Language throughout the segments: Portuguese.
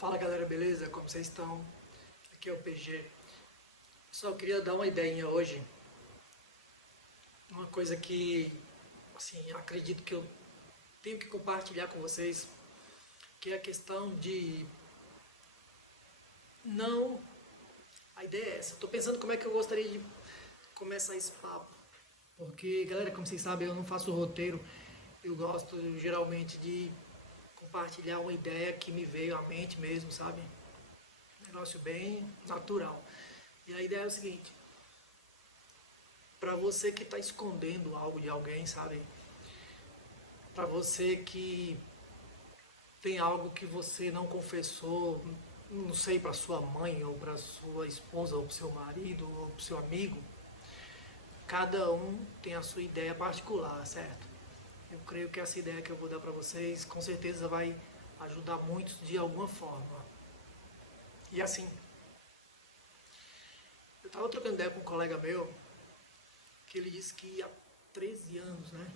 Fala galera, beleza? Como vocês estão? Aqui é o PG. Só queria dar uma ideinha hoje. Uma coisa que, assim, acredito que eu tenho que compartilhar com vocês, que é a questão de não. A ideia é essa. Tô pensando como é que eu gostaria de começar esse papo. Porque, galera, como vocês sabem, eu não faço roteiro. Eu gosto geralmente de compartilhar uma ideia que me veio à mente mesmo, sabe? Negócio bem natural. E a ideia é o seguinte: para você que está escondendo algo de alguém, sabe? Para você que tem algo que você não confessou, não sei, para sua mãe, ou para sua esposa, ou para seu marido, ou para seu amigo, cada um tem a sua ideia particular, certo? Eu creio que essa ideia que eu vou dar para vocês, com certeza vai ajudar muitos de alguma forma. E assim, eu estava trocando ideia com um colega meu, que ele disse que há 13 anos, né,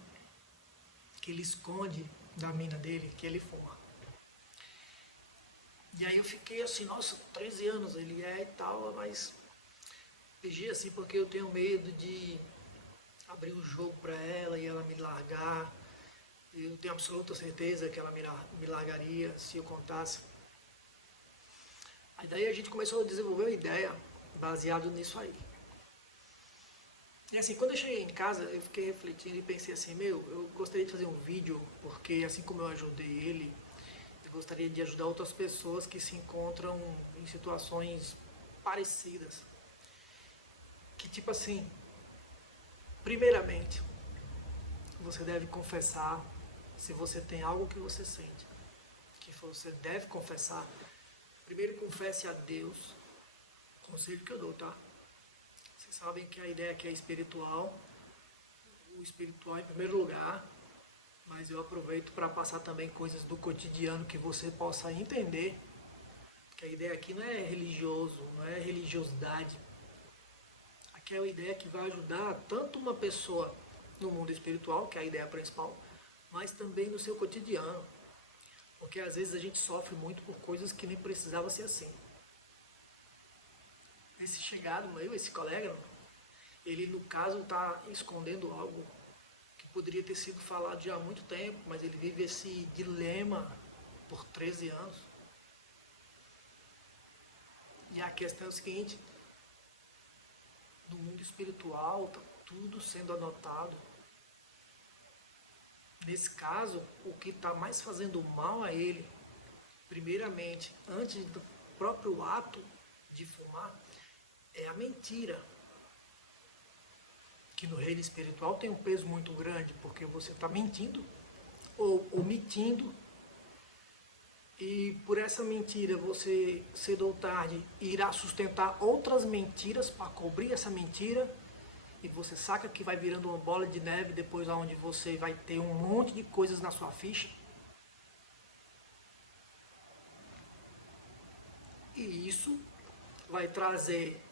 que ele esconde da mina dele que ele fuma. E aí eu fiquei assim, nossa, 13 anos ele é e tal, mas pedi assim porque eu tenho medo de abrir o jogo para ela e ela me largar. Eu tenho absoluta certeza que ela me largaria se eu contasse. Aí daí a gente começou a desenvolver uma ideia baseado nisso aí. E assim, quando eu cheguei em casa, eu fiquei refletindo e pensei assim, eu gostaria de fazer um vídeo, porque assim como eu ajudei ele, eu gostaria de ajudar outras pessoas que se encontram em situações parecidas. Que tipo assim, primeiramente, você deve confessar se você tem algo que você sente. Que você deve confessar. Primeiro confesse a Deus, conselho que eu dou, tá? Vocês sabem que a ideia aqui é espiritual, o espiritual em primeiro lugar, mas eu aproveito para passar também coisas do cotidiano que você possa entender, que a ideia aqui não é religioso, não é religiosidade. Aqui é uma ideia que vai ajudar tanto uma pessoa no mundo espiritual, que é a ideia principal, mas também no seu cotidiano. Porque às vezes a gente sofre muito por coisas que nem precisava ser assim. Esse chegado meu, esse colega, ele no caso está escondendo algo que poderia ter sido falado já há muito tempo, mas ele vive esse dilema por 13 anos. E a questão é o seguinte: no mundo espiritual está tudo sendo anotado. Nesse caso, o que está mais fazendo mal a ele, primeiramente, antes do próprio ato de fumar, é a mentira. Que no reino espiritual tem um peso muito grande, porque você está mentindo ou omitindo, e por essa mentira você, cedo ou tarde, irá sustentar outras mentiras para cobrir essa mentira, e você saca que vai virando uma bola de neve, depois aonde você vai ter um monte de coisas na sua ficha. E isso vai trazer,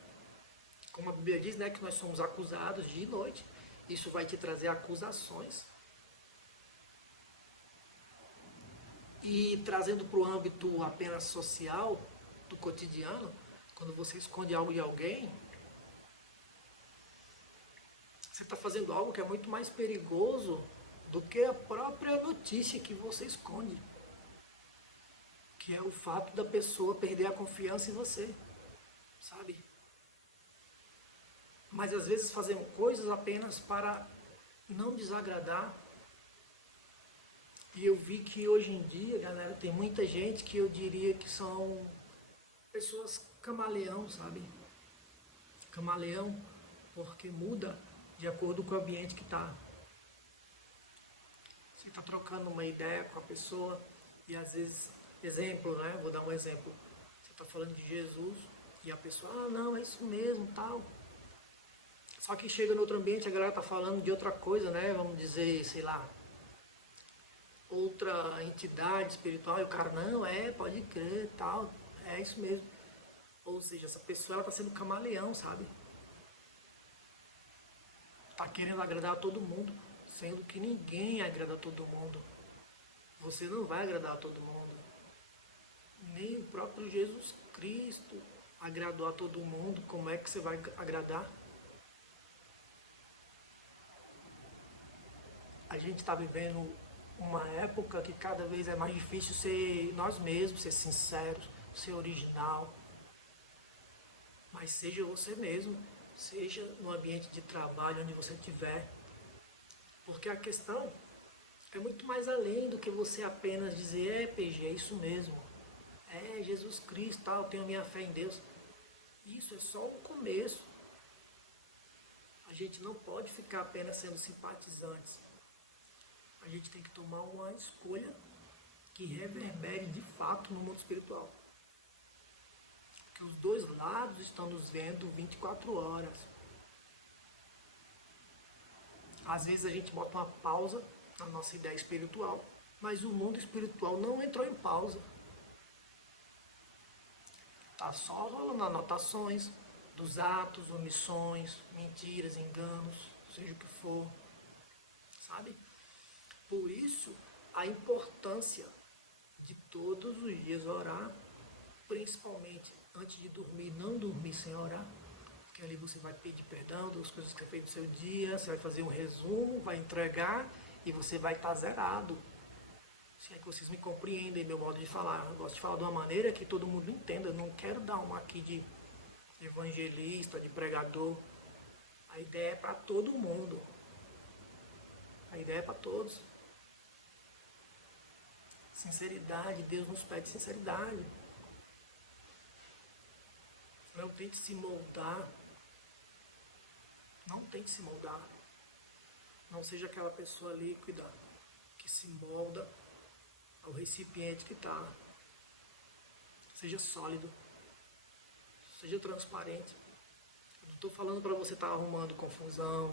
como a Bíblia diz, né, que nós somos acusados de noite. Isso vai te trazer acusações. E trazendo para o âmbito apenas social, do cotidiano, quando você esconde algo de alguém, você está fazendo algo que é muito mais perigoso do que a própria notícia que você esconde. Que é o fato da pessoa perder a confiança em você, sabe? Mas às vezes fazemos coisas apenas para não desagradar. E eu vi que hoje em dia, galera, tem muita gente que eu diria que são pessoas camaleão, sabe? Camaleão, porque muda de acordo com o ambiente que está. Você está trocando uma ideia com a pessoa e às vezes, exemplo, né? Vou dar um exemplo. Você está falando de Jesus e a pessoa, ah, não, é isso mesmo, tal. Só que chega no outro ambiente, a galera está falando de outra coisa, né? Vamos dizer, sei lá, outra entidade espiritual, e o cara, não, pode crer, tal, é isso mesmo. Ou seja, essa pessoa ela está sendo camaleão, sabe? Está querendo agradar a todo mundo, sendo que ninguém agrada a todo mundo. Você não vai agradar a todo mundo. Nem o próprio Jesus Cristo agradou a todo mundo. Como é que você vai agradar? A gente está vivendo uma época que cada vez é mais difícil ser nós mesmos, ser sinceros, ser original. Mas seja você mesmo, seja no ambiente de trabalho, onde você estiver. Porque a questão é muito mais além do que você apenas dizer, PG, é isso mesmo. É Jesus Cristo, eu tenho minha fé em Deus. Isso é só um começo. A gente não pode ficar apenas sendo simpatizantes. A gente tem que tomar uma escolha que reverbere de fato no mundo espiritual. Porque os dois lados estão nos vendo 24 horas. Às vezes a gente bota uma pausa na nossa ideia espiritual, mas o mundo espiritual não entrou em pausa. Está só rolando anotações dos atos, omissões, mentiras, enganos, seja o que for, sabe? Por isso, a importância de todos os dias orar, principalmente antes de dormir, não dormir sem orar, porque ali você vai pedir perdão das coisas que fez no seu dia, você vai fazer um resumo, vai entregar e você vai estar zerado. Se é que vocês me compreendem meu modo de falar. Eu gosto de falar de uma maneira que todo mundo entenda. Eu não quero dar uma aqui de evangelista, de pregador. A ideia é para todo mundo. A ideia é para todos. Sinceridade, Deus nos pede sinceridade. Não tente se moldar. Não tente se moldar. Não seja aquela pessoa líquida que se molda ao recipiente que está. Seja sólido. Seja transparente. Eu não estou falando para você estar arrumando confusão,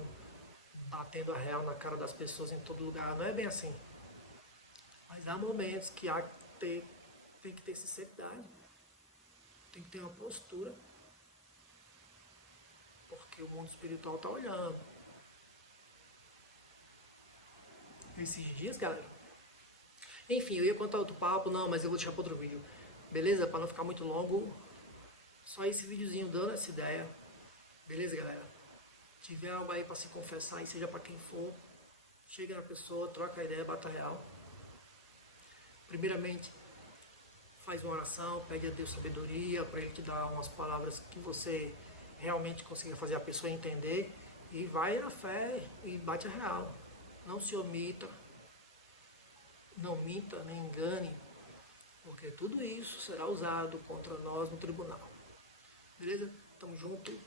batendo a real na cara das pessoas em todo lugar. Não é bem assim. Mas há momentos que tem que ter sinceridade. Tem que ter uma postura. Porque o mundo espiritual está olhando. Esses dias, galera. Enfim, eu ia contar outro papo, não, mas eu vou deixar para outro vídeo. Beleza? Para não ficar muito longo, só esse videozinho dando essa ideia. Beleza, galera? Se tiver algo aí para se confessar, e seja para quem for, chega na pessoa, troca a ideia, bata real. Primeiramente, faz uma oração, pede a Deus sabedoria, para Ele te dar umas palavras que você realmente consiga fazer a pessoa entender. E vai na fé e bate a real. Não se omita. Não minta, nem engane, porque tudo isso será usado contra nós no tribunal. Beleza? Tamo junto.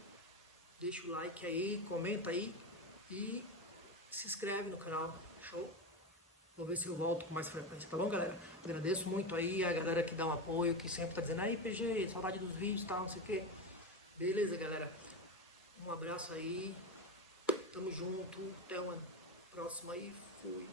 Deixa o like aí, comenta aí e se inscreve no canal. Show? Vou ver se eu volto com mais frequência, tá bom, galera? Agradeço muito aí a galera que dá um apoio, que sempre tá dizendo, aí PG, saudade dos vídeos e tal, não sei o quê. Beleza, galera? Um abraço aí. Tamo junto. Até uma próxima aí. Fui.